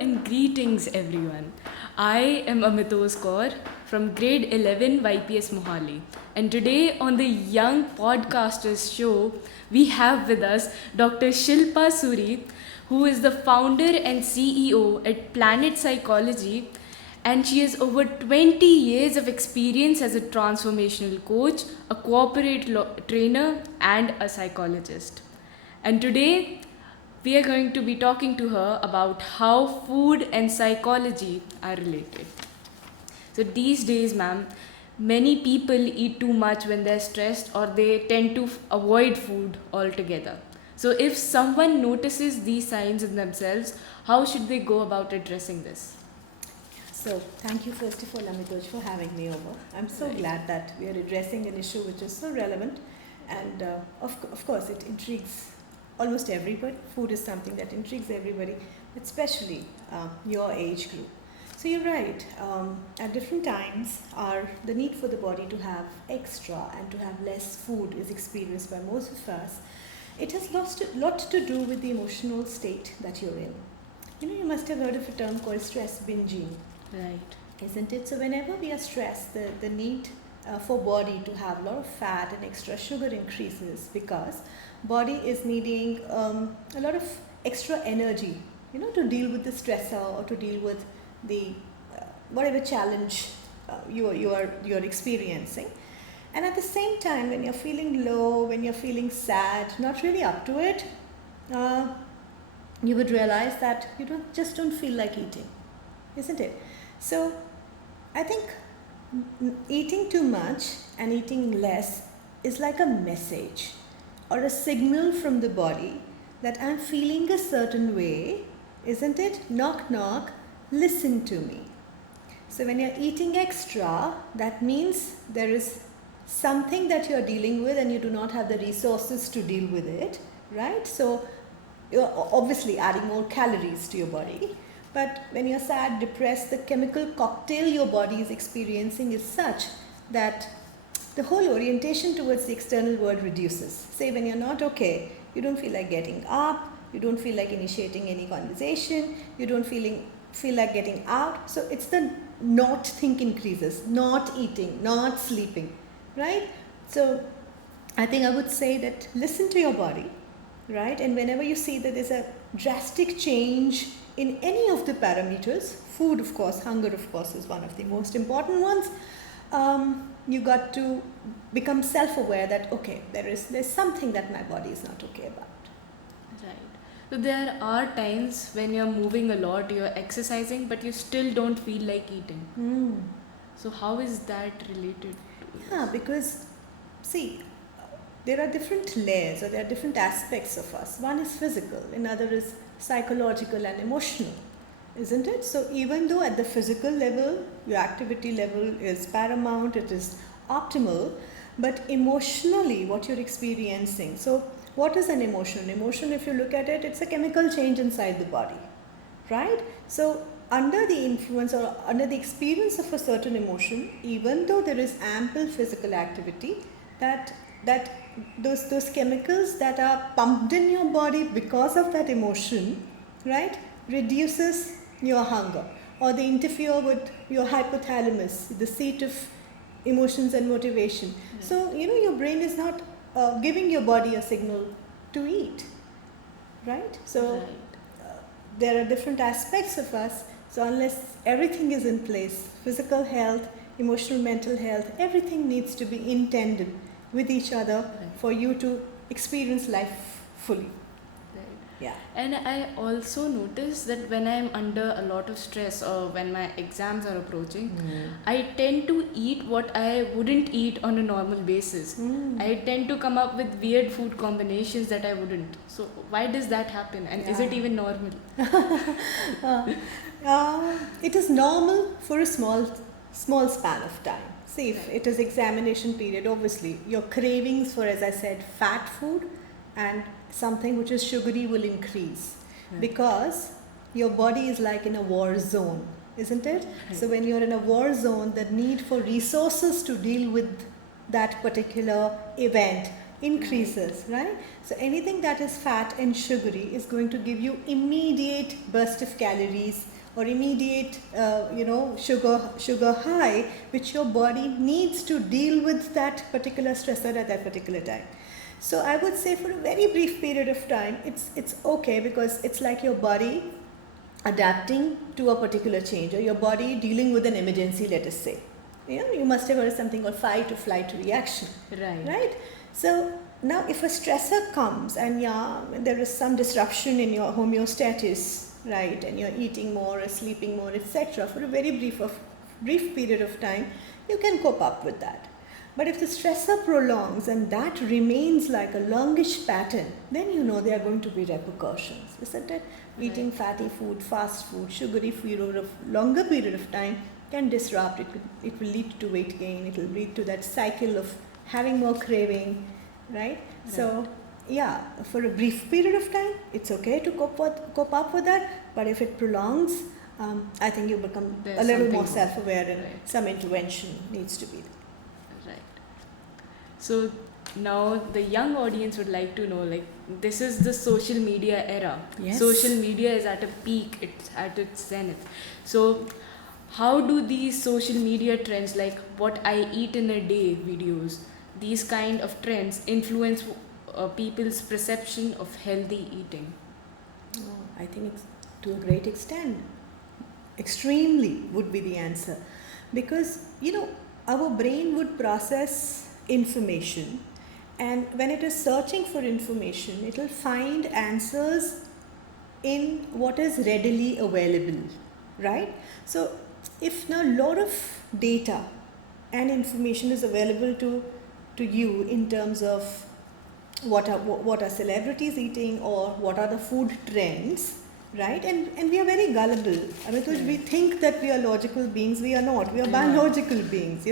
and greetings everyone. I am Amitoz Kaur from grade 11 YPS Mohali, and today on the Young Podcasters show we have with us Dr. Shilpa Suri, who is the founder and CEO at Planet Psychology, and she has over 20 years of experience as a transformational coach, a corporate trainer, and a psychologist. And today we are going to be talking to her about how food and psychology are related. So these days, ma'am, many people eat too much when they're stressed or they tend to avoid food altogether. So if someone notices these signs in themselves, how should they go about addressing this? So thank you first of all, Amitoz, for having me over. I'm so glad that we are addressing an issue which is so relevant, and of course it intrigues almost everybody. Food is something that intrigues everybody, especially your age group. So you're right. At different times, the need for the body to have extra and to have less food is experienced by most of us. It has lot to do with the emotional state that you're in. You must have heard of a term called stress binging. Right. Isn't it? So whenever we are stressed, the need for body to have a lot of fat and extra sugar increases because body is needing a lot of extra energy, to deal with the stressor or to deal with the whatever challenge you're experiencing. And at the same time, when you're feeling low, when you're feeling sad, not really up to it, you would realize that you just don't feel like eating, isn't it? So I think eating too much and eating less is like a message or a signal from the body that I'm feeling a certain way, isn't it? Knock, knock, listen to me. So when you're eating extra, that means there is something that you're dealing with and you do not have the resources to deal with it, right? So you're obviously adding more calories to your body. But when you're sad, depressed, the chemical cocktail your body is experiencing is such that the whole orientation towards the external world reduces. Say when you're not okay, you don't feel like getting up, you don't feel like initiating any conversation, you don't feel like getting out. So it's the not think increases, not eating, not sleeping, right? So I think I would say that listen to your body, right? And whenever you see that there's a drastic change in any of the parameters, food of course, hunger of course is one of the most important ones, you got to become self-aware that okay, there's something that my body is not okay about. Right. So there are times when you're moving a lot, you're exercising, but you still don't feel like eating. So how is that related? Yeah, because see, there are different layers or there are different aspects of us. One is physical, another is psychological and emotional, isn't it? So even though at the physical level, your activity level is paramount, it is optimal, but emotionally what you're experiencing. So what is an emotion? An emotion, if you look at it, it's a chemical change inside the body, right? So under the influence or under the experience of a certain emotion, even though there is ample physical activity, that those chemicals that are pumped in your body because of that emotion, right, reduces your hunger, or they interfere with your hypothalamus, the seat of emotions and motivation. So your brain is not giving your body a signal to eat, right? So there are different aspects of us. So unless everything is in place, physical health, emotional, mental health, everything needs to be in tandem with each other for you to experience life fully. Right. Yeah. And I also notice that when I'm under a lot of stress or when my exams are approaching, I tend to eat what I wouldn't eat on a normal basis. I tend to come up with weird food combinations that I wouldn't. So why does that happen? And is it even normal? It is normal for a small span of time. See, if it is examination period, obviously your cravings for, as I said, fat food and something which is sugary will increase because your body is like in a war zone, isn't it? So when you're in a war zone, the need for resources to deal with that particular event increases, right? So anything that is fat and sugary is going to give you immediate burst of calories or immediate, sugar high, which your body needs to deal with that particular stressor at that particular time. So I would say for a very brief period of time, it's okay, because it's like your body adapting to a particular change, or your body dealing with an emergency, let us say. You must have heard of something called fight or flight reaction. Right? So now if a stressor comes and there is some disruption in your homeostasis, right, and you're eating more or sleeping more, etc., for a very brief period of time, you can cope up with that. But if the stressor prolongs and that remains like a longish pattern, then there are going to be repercussions, isn't it? Right. Eating fatty food, fast food, sugary food over a longer period of time can disrupt. It will lead to weight gain. It will lead to that cycle of having more craving, right? So, for a brief period of time, it's okay to cope up with that. But if it prolongs, I think you become a little more self-aware, and some intervention needs to be there. Right. So now the young audience would like to know, like, this is the social media era. Yes. Social media is at a peak, it's at its zenith. So how do these social media trends, like what I eat in a day videos, these kind of trends influence people's perception of healthy eating? I think it's to a great extent. Extremely would be the answer. Because, our brain would process information, and when it is searching for information, it will find answers in what is readily available, right? So if now a lot of data and information is available to you in terms of what are celebrities eating, or what are the food trends, right? And we are very gullible. Amitoz, we think that we are logical beings. We are not. We are biological beings.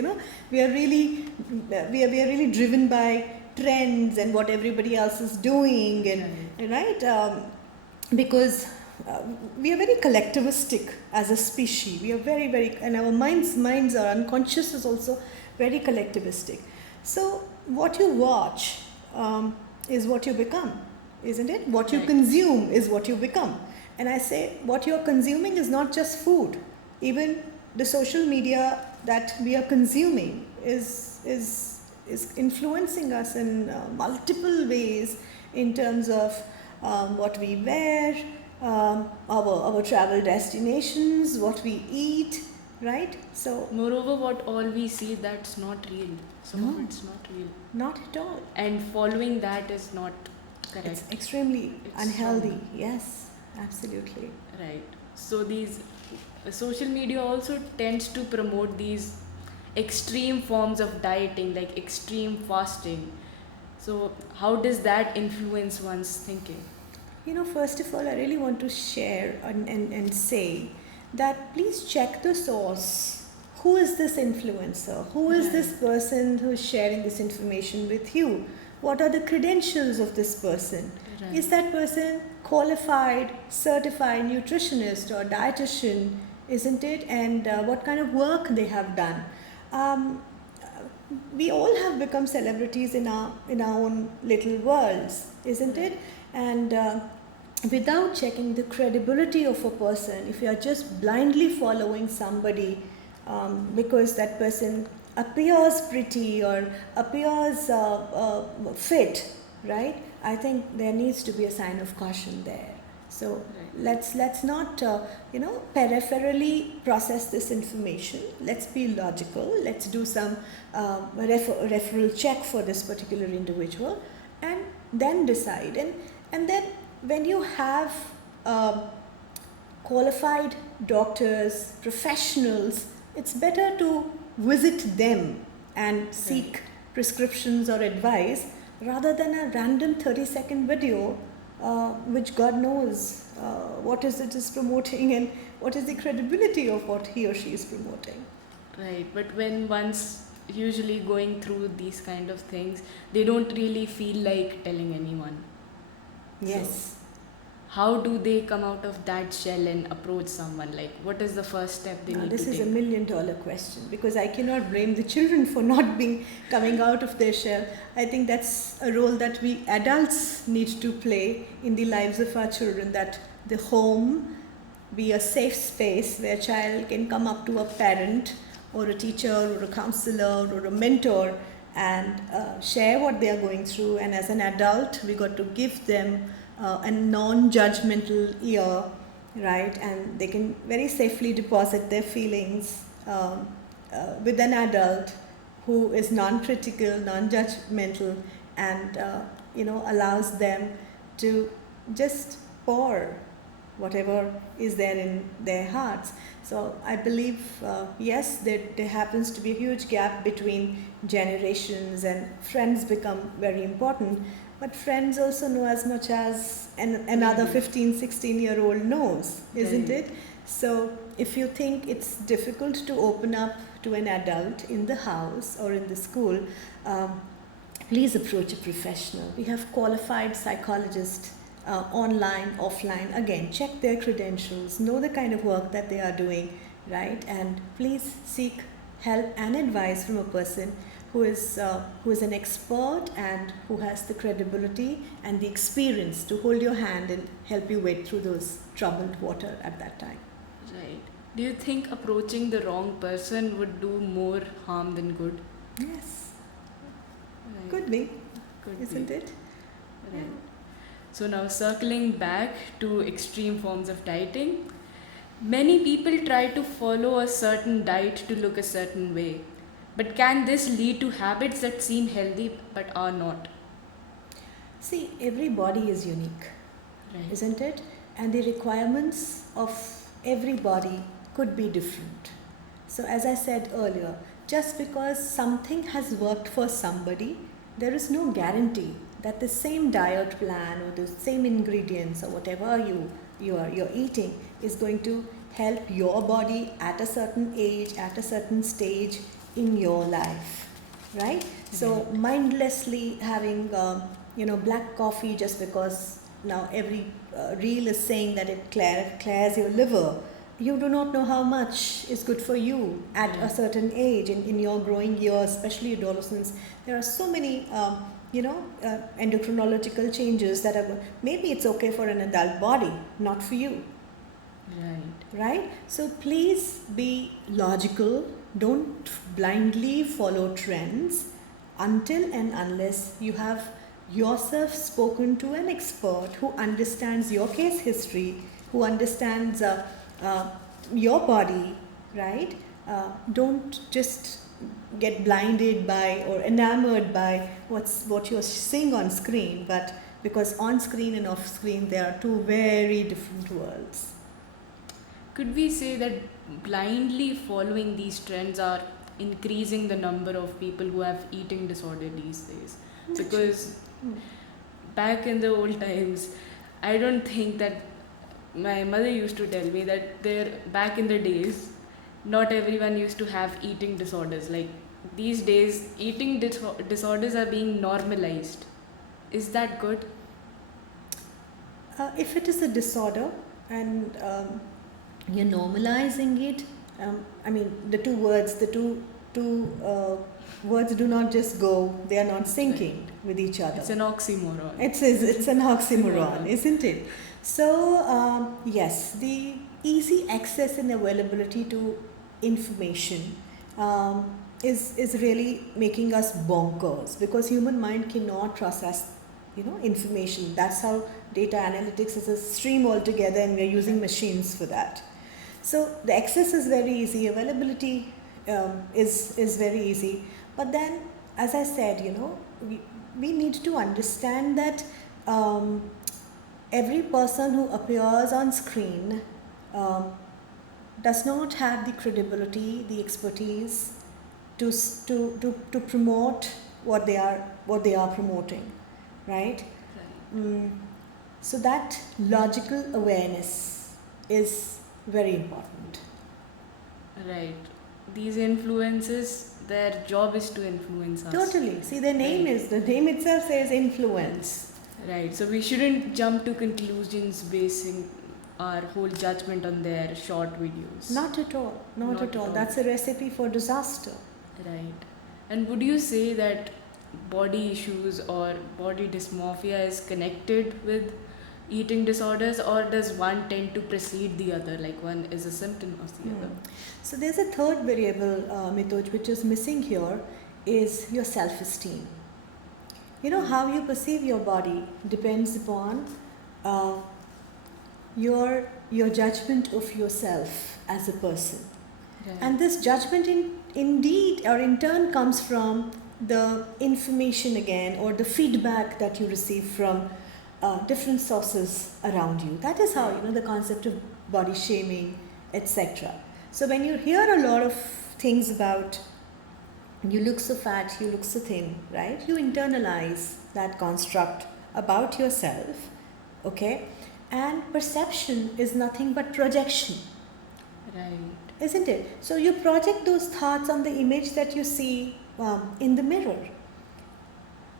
We are really driven by trends and what everybody else is doing, and right? Because we are very collectivistic as a species. We are very, very, and our minds are unconscious is also very collectivistic. So what you watch is what you become, isn't it? What you consume is what you become. And I say what you're consuming is not just food. Even the social media that we are consuming is influencing us in multiple ways, in terms of what we wear, our travel destinations, what we eat, right? So moreover, what all we see, that's not real. Some of it's not real. Not at all. And following that is not correct. It's extremely unhealthy. Wrong. Yes, absolutely. Right. So these social media also tends to promote these extreme forms of dieting, like extreme fasting. So how does that influence one's thinking? First of all, I really want to share and say that please check the source. Who is this influencer? Who is this person who is sharing this information with you? What are the credentials of this person? Right. Is that person qualified, certified nutritionist or dietitian, isn't it? And what kind of work they have done? We all have become celebrities in our own little worlds, isn't it? And without checking the credibility of a person, if you are just blindly following somebody because that person appears pretty or appears fit, right? I think there needs to be a sign of caution there. So let's not peripherally process this information. Let's be logical. Let's do some referral check for this particular individual, and then decide. And then when you have qualified doctors, professionals, it's better to visit them and seek prescriptions or advice, rather than a random 30-second video which God knows what is promoting, and what is the credibility of what he or she is promoting. Right, but when one's usually going through these kind of things, they don't really feel like telling anyone. Yes. So how do they come out of that shell and approach someone? Like, what is the first step they Now, need this to is take? $1 million question, because I cannot blame the children for not being coming out of their shell. I think that's a role that we adults need to play in the lives of our children, that the home be a safe space where a child can come up to a parent or a teacher or a counselor or a mentor and share what they are going through. And as an adult, we got to give them a non-judgmental ear, right? And they can very safely deposit their feelings with an adult who is non-critical, non-judgmental, and allows them to just pour whatever is there in their hearts. So I believe, yes, there happens to be a huge gap between generations, and friends become very important. But friends also know as much as another 15, 16-year-old knows, isn't Right. it? So if you think it's difficult to open up to an adult in the house or in the school, please approach a professional. We have qualified psychologists online, offline. Again, check their credentials, know the kind of work that they are doing, right? And please seek help and advice from a person who is an expert and who has the credibility and the experience to hold your hand and help you wade through those troubled water at that time. Right. Do you think approaching the wrong person would do more harm than good? Yes, Right. could be, Could isn't be. it? Right. So now circling back to extreme forms of dieting, many people try to follow a certain diet to look a certain way. But can this lead to habits that seem healthy but are not? See, every body is unique, Right. isn't it? And the requirements of every body could be different. So, as I said earlier, just because something has worked for somebody, there is no guarantee that the same diet plan or the same ingredients or whatever you're eating is going to help your body at a certain age, at a certain stage in your life, right? So mindlessly having black coffee just because now every reel is saying that it clears your liver. You do not know how much is good for you at Yeah. a certain age in your growing years, especially adolescence. There are so many endocrinological changes that are maybe it's okay for an adult body, not for you, Right. right? So please be logical. Don't blindly follow trends until and unless you have yourself spoken to an expert who understands your case history, who understands your body, right? Don't just get blinded by or enamored by what you're seeing on screen, but because on screen and off screen they are two very different worlds. Could we say that blindly following these trends are increasing the number of people who have eating disorder these days? Because back in the old times, I don't think that my mother used to tell me that back in the days, not everyone used to have eating disorders. Like these days, eating disorders are being normalized. Is that good? If it is a disorder and you're normalizing it, the two words do not just go, they are not syncing with each other. It's an oxymoron. It's an oxymoron, isn't it? So, yes, the easy access and availability to information is really making us bonkers, because human mind cannot process information. That's how data analytics is a stream altogether, and we're using machines for that. So the access is very easy, availability is very easy, but then, as I said, we need to understand that every person who appears on screen does not have the credibility, the expertise to promote what they are promoting, right? So that logical awareness is very important. Right. These influences, their job is to influence us. Totally. See, the name itself says influence, Right. So we shouldn't jump to conclusions basing our whole judgment on their short videos. Not at all. Not at all. That's a recipe for disaster. Right. And would you say that body issues or body dysmorphia is connected with eating disorders, or does one tend to precede the other, like one is a symptom of the other? So there's a third variable, Mitoj, which is missing here, is your self-esteem. You know, how you perceive your body depends upon your judgment of yourself as a person. Right. And this judgment indeed or in turn comes from the information again, or the feedback that you receive from different sources around you. That is how, the concept of body shaming, etc. So when you hear a lot of things about you look so fat, you look so thin, right? You internalize that construct about yourself, okay? And perception is nothing but projection. Right. Isn't it? So you project those thoughts on the image that you see in the mirror.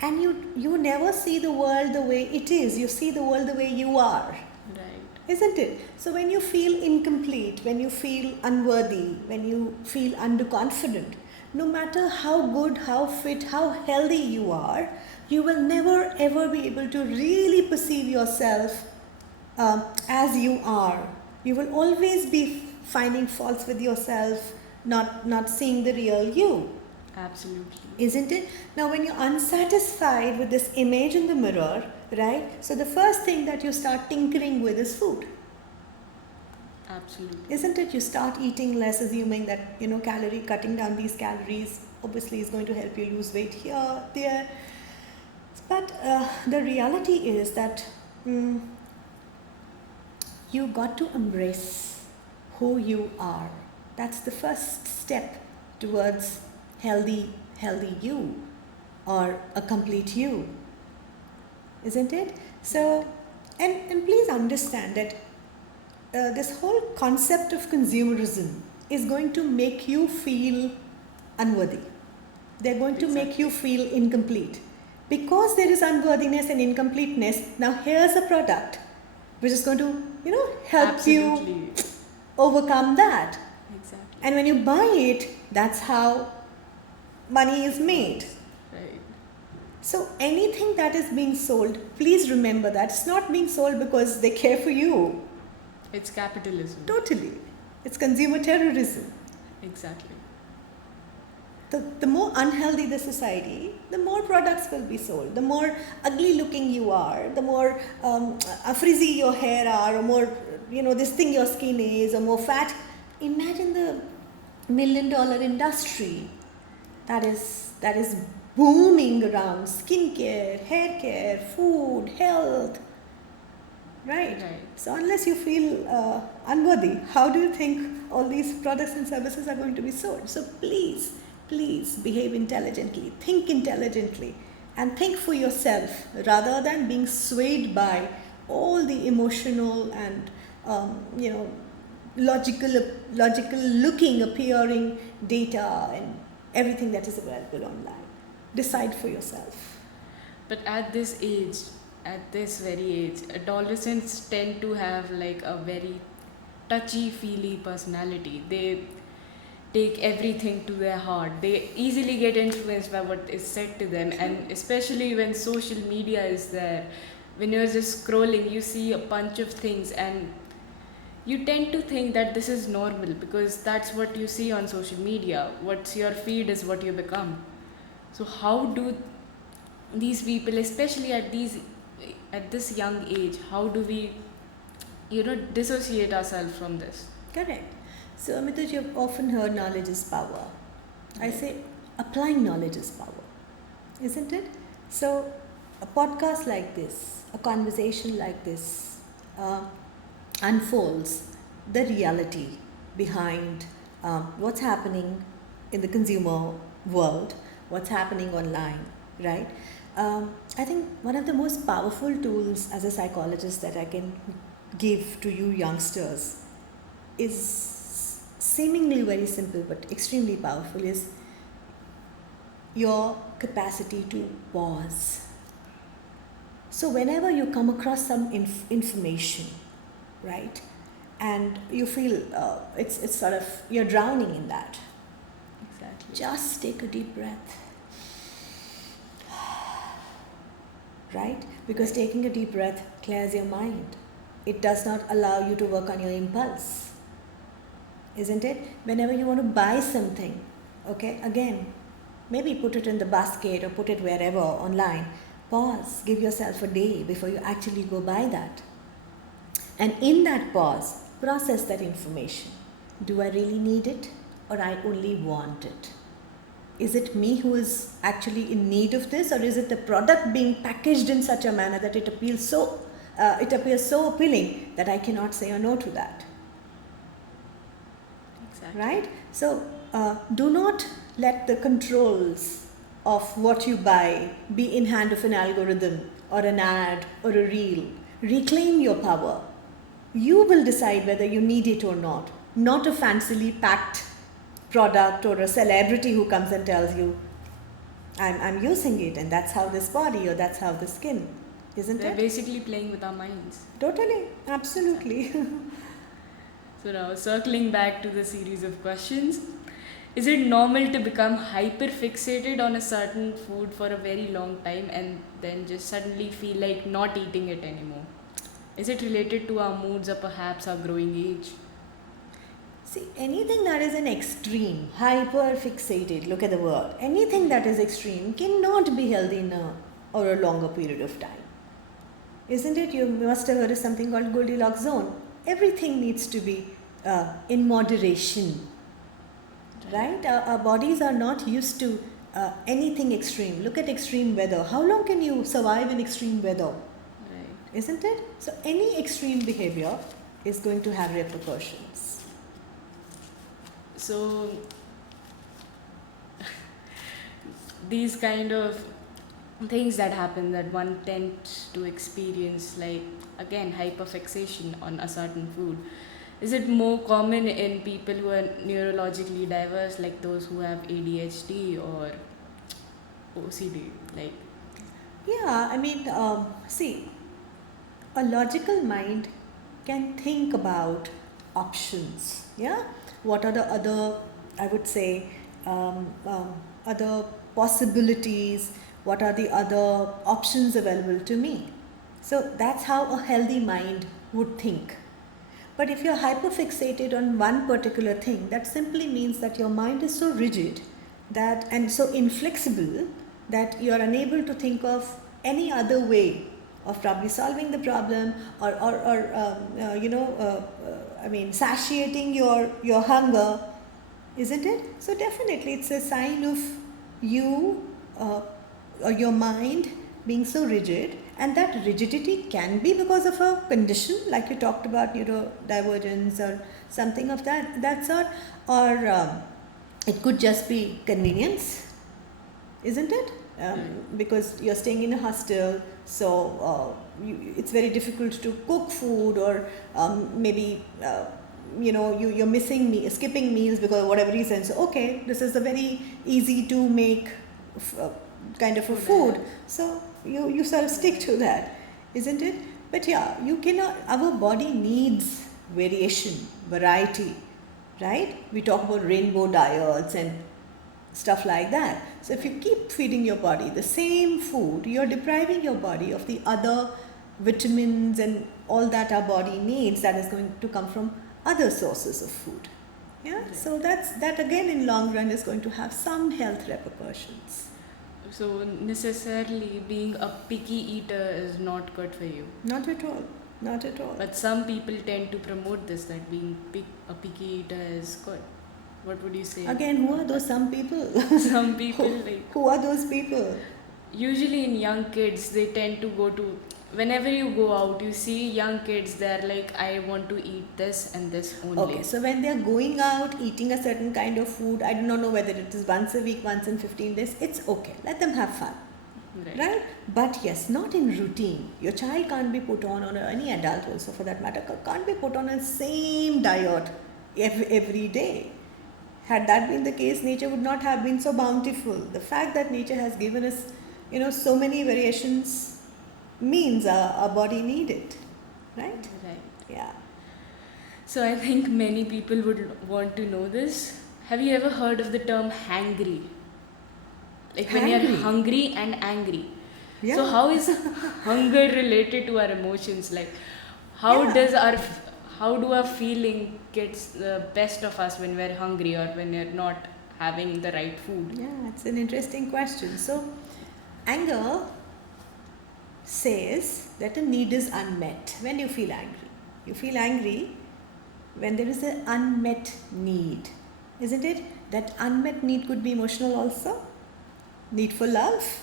And you never see the world the way it is. You see the world the way you are. Right. Isn't it? So when you feel incomplete, when you feel unworthy, when you feel underconfident, no matter how good, how fit, how healthy you are, you will never ever be able to really perceive yourself as you are. You will always be finding faults with yourself, not seeing the real you. Absolutely. Isn't it? Now when you're unsatisfied with this image in the mirror, right? So the first thing that you start tinkering with is food. Absolutely. Isn't it? You start eating less, assuming that, cutting down these calories obviously is going to help you lose weight here, there. But the reality is that you got to embrace who you are. That's the first step towards healthy you, or a complete you. Isn't it? So, and please understand that this whole concept of consumerism is going to make you feel unworthy. They're going to make you feel incomplete. Because there is unworthiness and incompleteness, now here's a product which is going to, help you overcome that. Exactly. And when you buy it, that's how money is made. Right. So anything that is being sold, please remember that it's not being sold because they care for you. It's capitalism. Totally. It's consumer terrorism. Exactly. The more unhealthy the society, the more products will be sold. The more ugly looking you are, the more frizzy your hair are, or more, this thing your skin is, or more fat. Imagine the $1 million industry that is booming around skincare, hair care, food, health. Right. So unless you feel unworthy, how do you think all these products and services are going to be sold? So please behave intelligently, think intelligently, and think for yourself rather than being swayed by all the emotional and logical looking, appearing data and everything that is available online. Decide for yourself. But at this very age, adolescents tend to have like a very touchy-feely personality. They take everything to their heart. They easily get influenced by what is said to them, and especially when social media is there. When you're just scrolling, you see a bunch of things and you tend to think that this is normal because that's what you see on social media. What's your feed is what you become. So how do these people, especially at this young age, how do we dissociate ourselves from this? Correct. So Amitoz, you've often heard knowledge is power. I say applying knowledge is power, isn't it? So a podcast like this, a conversation like this unfolds the reality behind what's happening in the consumer world, what's happening online, right? I think one of the most powerful tools as a psychologist that I can give to you youngsters is seemingly very simple but extremely powerful, is your capacity to pause. So whenever you come across some information, right, and you feel it's sort of, you're drowning in that, Exactly. just take a deep breath, right? Because taking a deep breath clears your mind. It does not allow you to work on your impulse, isn't it? Whenever you want to buy something, okay, again, maybe put it in the basket or put it wherever online. Pause, give yourself a day before you actually go buy that. And in that pause, process that information. Do I really need it, or I only want it? Is it me who is actually in need of this, or is it the product being packaged in such a manner that it appears so appealing that I cannot say a no to that? Exactly. Right? So do not let the controls of what you buy be in hand of an algorithm or an ad or a reel. Reclaim your power. You will decide whether you need it or not a fancily packed product or a celebrity who comes and tells you, I'm using it and that's how this body or that's how the skin, isn't They're it? basically playing with our minds. Totally, absolutely. So now, circling back to the series of questions, is it normal to become hyper fixated on a certain food for a very long time and then just suddenly feel like not eating it anymore? Is it related to our moods or perhaps our growing age? See, anything that is an extreme, hyper fixated, look at the word, anything that is extreme cannot be healthy in a longer period of time. Isn't it? You must have heard of something called Goldilocks zone. Everything needs to be in moderation, right? Our bodies are not used to anything extreme. Look at extreme weather. How long can you survive in extreme weather? Right. Isn't it? So any extreme behavior is going to have repercussions. So, these kind of things that happen that one tends to experience, like again hyperfixation on a certain food, is it more common in people who are neurologically diverse, like those who have ADHD or OCD? Like, Yeah, I mean, see, a logical mind can think about options. Yeah, what are the other, I would say, other possibilities? What are the other options available to me? So that's how a healthy mind would think. But if you're hyperfixated on one particular thing, that simply means that your mind is so rigid that and so inflexible that you're unable to think of any other way of probably solving the problem or satiating your hunger, isn't it? So definitely it's a sign of you or your mind being so rigid, and that rigidity can be because of a condition like you talked about, neurodivergence or something of that sort, or it could just be convenience, isn't it? Because you're staying in a hostel, so it's very difficult to cook food, or maybe you're skipping meals because of whatever reason. So okay, this is a very easy to make kind of a food, so you sort of stick to that, isn't it? But yeah, you cannot, our body needs variety, right? We talk about rainbow diets and stuff like that. So if you keep feeding your body the same food, you're depriving your body of the other vitamins and all that our body needs, that is going to come from other sources of food. Yeah, right. So that again in long run is going to have some health repercussions. so necessarily being a picky eater is not good for you? Not at all. Not at all. But some people tend to promote this, that being a picky eater is good. What would you say? Again, who are those some people? Some people who are those people? Usually in young kids, they tend to go to, whenever you go out, you see young kids, they're like, I want to eat this and this only. Okay, so when they're going out, eating a certain kind of food, I do not know whether it is once a week, once in 15 days, it's okay. Let them have fun. Right? But yes, not in routine. Your child can't be put on, or any adult also for that matter, can't be put on a same diet every day. Had that been the case, nature would not have been so bountiful. The fact that nature has given us, so many variations means our body need it, right? Right. Yeah. So I think many people would want to know this. Have you ever heard of the term hangry? Like when you're Hangry. hungry and angry. Yeah. So how is hunger related to our emotions? Like how Yeah. does how do our feeling gets the best of us when we're hungry or when we're not having the right food? Yeah, it's an interesting question. So, anger says that a need is unmet when you feel angry. You feel angry when there is an unmet need, isn't it? That unmet need could be emotional also, need for love,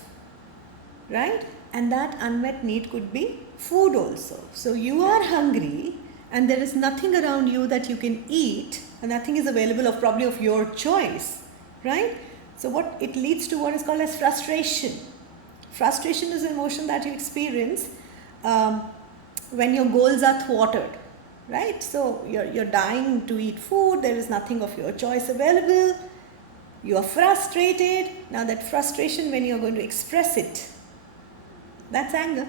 right? And that unmet need could be food also. So you are hungry and there is nothing around you that you can eat, and nothing is available of probably of your choice, right? So what it leads to what is called as frustration. Frustration is an emotion that you experience when your goals are thwarted, right? So you're dying to eat food, there is nothing of your choice available, you are frustrated. Now that frustration, when you're going to express it, that's anger.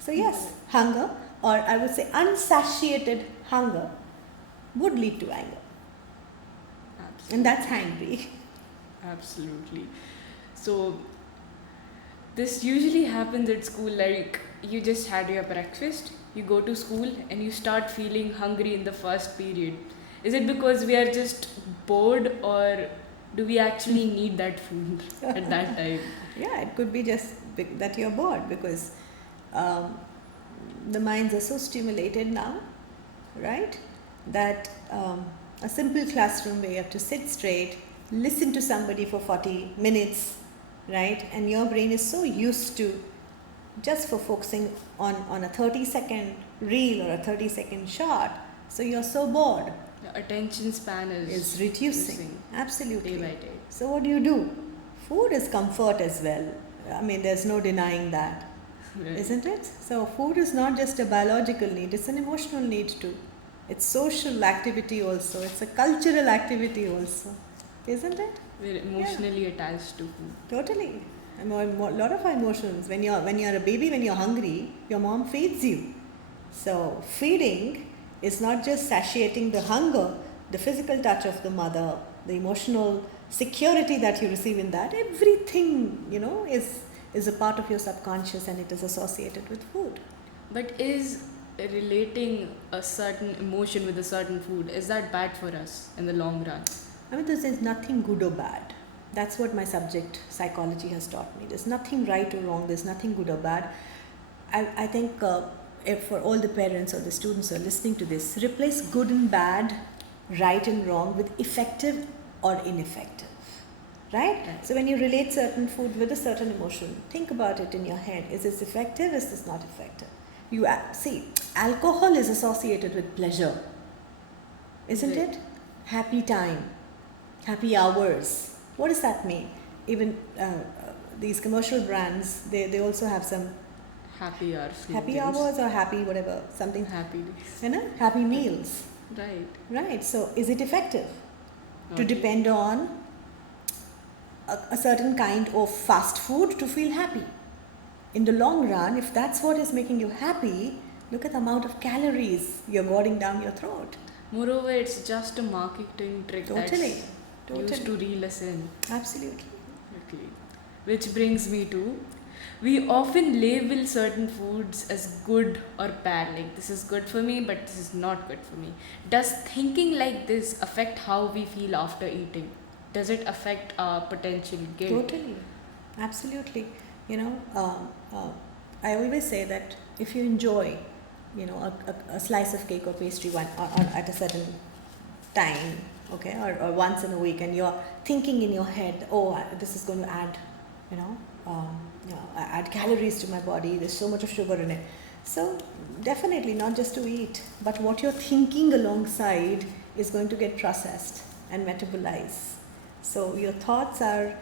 So yes, hunger, or I would say unsatiated hunger, would lead to anger. Absolutely. And that's hangry. Absolutely. So this usually happens at school, like you just had your breakfast, you go to school and you start feeling hungry in the first period. Is it because we are just bored or do we actually need that food at that time? Yeah, it could be just that you're bored because the minds are so stimulated now, right? That a simple classroom where you have to sit straight, listen to somebody for 40 minutes, right? And your brain is so used to just for focusing on a 30-second reel or a 30-second shot. So you're so bored. The attention span Is reducing. Absolutely. day by day. So what do? Food is comfort as well. I mean, there's no denying that, Right. isn't it? So food is not just a biological need, it's an emotional need too. It's social activity also, it's a cultural activity also, isn't it? We're emotionally attached to food. Totally. A lot of emotions. When you're a baby, when you're hungry, your mom feeds you. So feeding is not just satiating the hunger, the physical touch of the mother, the emotional security that you receive in that, everything, is a part of your subconscious and it is associated with food. But is relating a certain emotion with a certain food, is that bad for us in the long run? I mean, there's nothing good or bad. That's what my subject, psychology, has taught me. There's nothing right or wrong, there's nothing good or bad. I think if for all the parents or the students who are listening to this, replace good and bad, right and wrong with effective or ineffective. Right? So when you relate certain food with a certain emotion, think about it in your head. Is this effective? Is this not effective? You see, alcohol is associated with pleasure, isn't Right. it? Happy time, happy hours. What does that mean? Even these commercial brands, they also have some Happy hours. happy hours or happy whatever, something, Happy days. happy meals. Right. Right. So is it effective? To Okay. depend on a certain kind of fast food to feel happy. In the long run, if that's what is making you happy, look at the amount of calories you're goring down your throat. Moreover, it's just a marketing trick Totally. that's used to reel us in. Absolutely. Okay. Which brings me to, we often label certain foods as good or bad. Like, this is good for me, but this is not good for me. Does thinking like this affect how we feel after eating? Does it affect our potential guilt? Totally. Absolutely. I always say that if you enjoy, a slice of cake or pastry or at a certain time, okay, or once in a week, and you're thinking in your head, this is going to add, add calories to my body. There's so much of sugar in it. So definitely not just to eat, but what you're thinking alongside is going to get processed and metabolized. So your thoughts are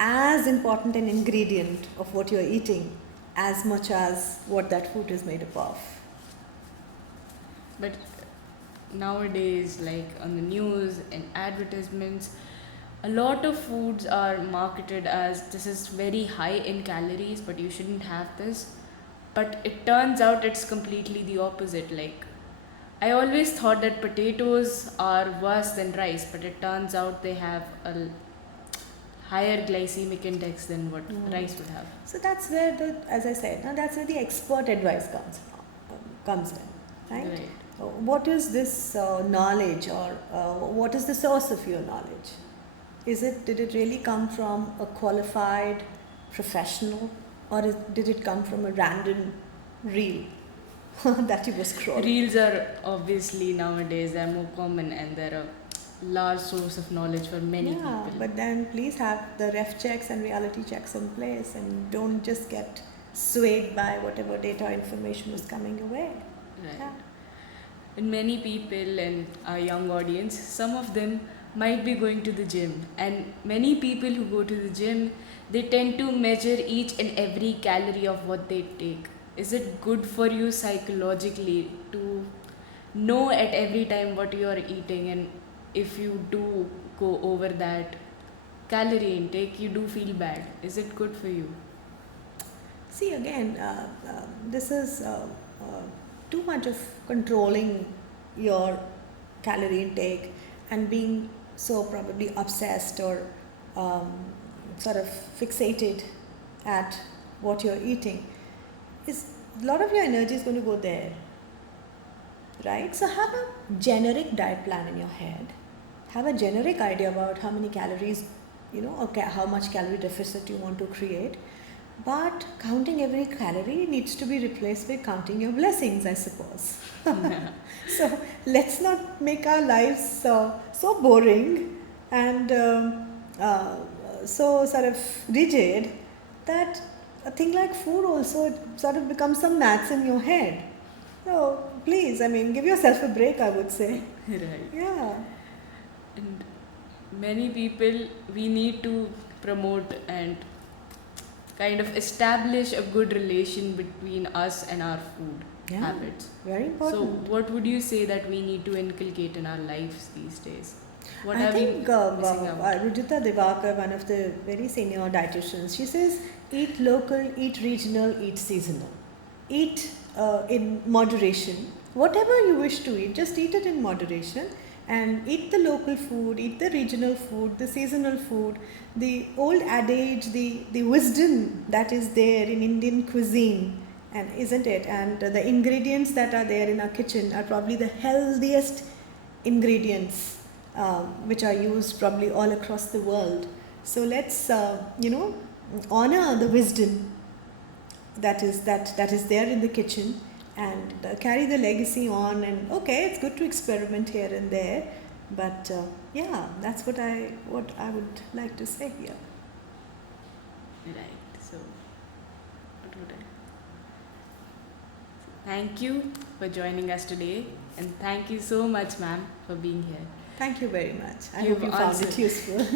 as important an ingredient of what you're eating as much as what that food is made up of. But nowadays, like on the news and advertisements, a lot of foods are marketed as this is very high in calories, but you shouldn't have this. but it turns out it's completely the opposite. Like, I always thought that potatoes are worse than rice, but it turns out they have a higher glycemic index than what rice would have. So that's where as I said, now that's where the expert advice comes in, right? What is this knowledge, or what is the source of your knowledge? Did it really come from a qualified professional, or did it come from a random reel that you were scrolling? Reels are obviously nowadays they're more common, and they're a large source of knowledge for many people. But then please have the ref checks and reality checks in place, and don't just get swayed by whatever data information is coming your way. Right. Yeah. And many people in our young audience, some of them might be going to the gym, and many people who go to the gym, they tend to measure each and every calorie of what they take. Is it good for you psychologically to know at every time what you are eating, and if you do go over that calorie intake, you do feel bad? Is it good for you? See, again, this is too much of controlling your calorie intake and being so probably obsessed or sort of fixated at what you're eating. Is a lot of your energy is going to go there, right? So have a generic diet plan in your head. Have a generic idea about how many calories, or how much calorie deficit you want to create. But counting every calorie needs to be replaced with counting your blessings, I suppose. So let's not make our lives so boring and so sort of rigid that a thing like food also sort of becomes some maths in your head. So please, give yourself a break, I would say. Right. Yeah. And many people, we need to promote and kind of establish a good relation between us and our food habits. Very important. So what would you say that we need to inculcate in our lives these days? What I are think we missing out? Rujita Devakar, one of the very senior dietitians, she says, eat local, eat regional, eat seasonal. Eat in moderation. Whatever you wish to eat, just eat it in moderation. And eat the local food, eat the regional food, the seasonal food, the old adage, the wisdom that is there in Indian cuisine, and isn't it? And the ingredients that are there in our kitchen are probably the healthiest ingredients which are used probably all across the world. So let's honor the wisdom that is there in the kitchen, and carry the legacy on. And it's good to experiment here and there, but that's what I would like to say here. Right. So what would I? Thank you for joining us today, and thank you so much, ma'am, for being here. Thank you very much. I hope you found it useful.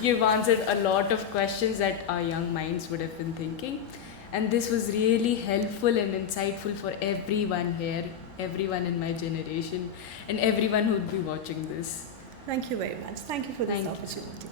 You've answered a lot of questions that our young minds would have been thinking. And this was really helpful and insightful for everyone here, everyone in my generation, and everyone who would be watching this. Thank you very much. Thank you for this opportunity.